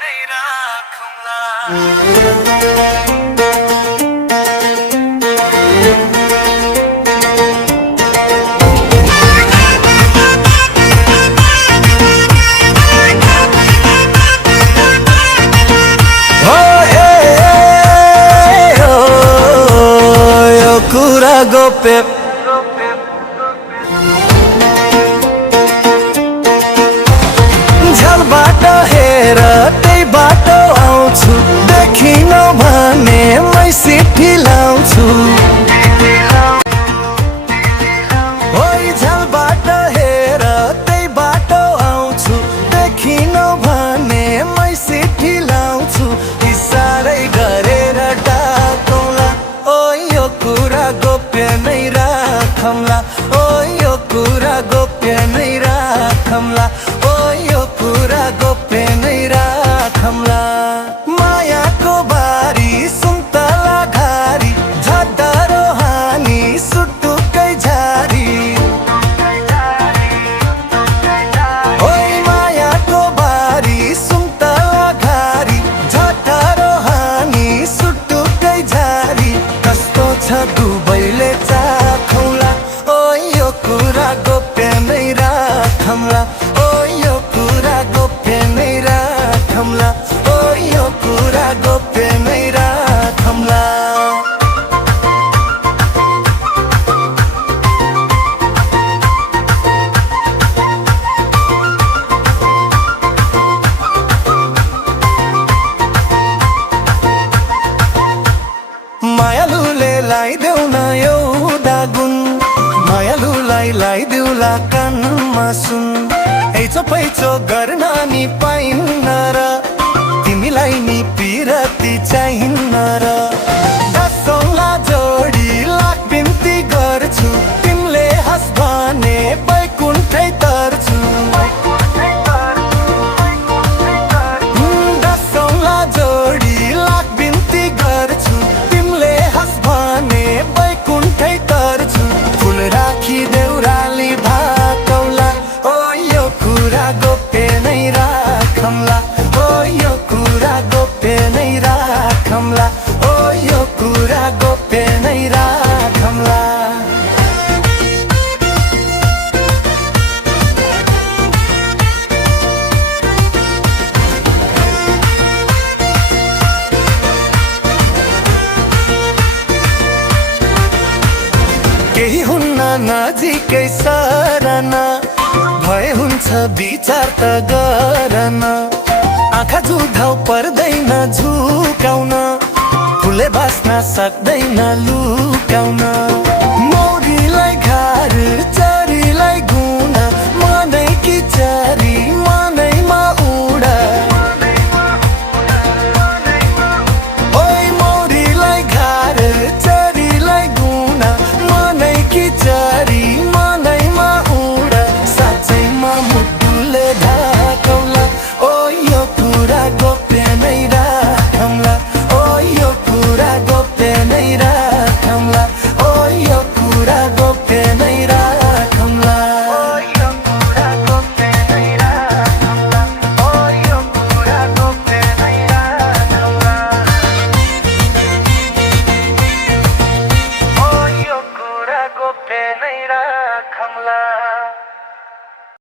नै राखौँला। कुरा गोप्य झलबाट हेर त्यही बाटो आउँछु, देखिन भने मै सिठी लाउँछु। ओइ झलबाट हेर त्यही बाटो आउँछु, देखिन भने मै सिठी लाउँछु। इसारै गरेर डाकौँला, ओ यो कुरा गोप्य नै राखौँला। ओ यो कुरा गोप्य नै राखौँला। ओ यो कुरा गोप्य नै राखौँला। मायाको बारी सुन्तला घारी, झड्डरो हानी सुटुकै झारी। ओइ मायाको बारी सुन्तला घारी, झड्डरो हानी सुटुकै झारी। कस्तो छ दुवैले चाखौँला, ओ यो कुरा गोप्य नै राखौँला। ओ यो कुरा गोप्य नै राखौँला। ओ यो कुरा गोप्य नै राखौँला। मायालुले लाइदेऊ न एउटा गुण, मायालुलाई लाइदेऊला कानमा सुन। ऐचो पैचो गर्न नि पाइन्न र, तिमीलाई नि पिरती चाहिन्न र। दसौँला जोडी लाख बिन्ती गर्छु, तिमीले हँस भने बैकुण्ठै तर्छु। दसौँला जोडी लाख बिन्ती गर्छु, तिमीले हँस भने बैकुण्ठै तर्छु। फुल राखी देउराली भाकौँला, ओ यो कुरा गोप्य नै राखौँला। ओ यो कुरा गोप्य नै राखौँला। ओ यो कुरा गोप्य नै राखौँला। केही हुन्न नजिकै सरना, भए हुन्छ विचार त गरन। आँखा जुधाउ पर्दैन झुकाउन, फुले बाँच्न सक्दैन लुकाउन। मौरीलाई घार चरीलाई गुण, मनै कि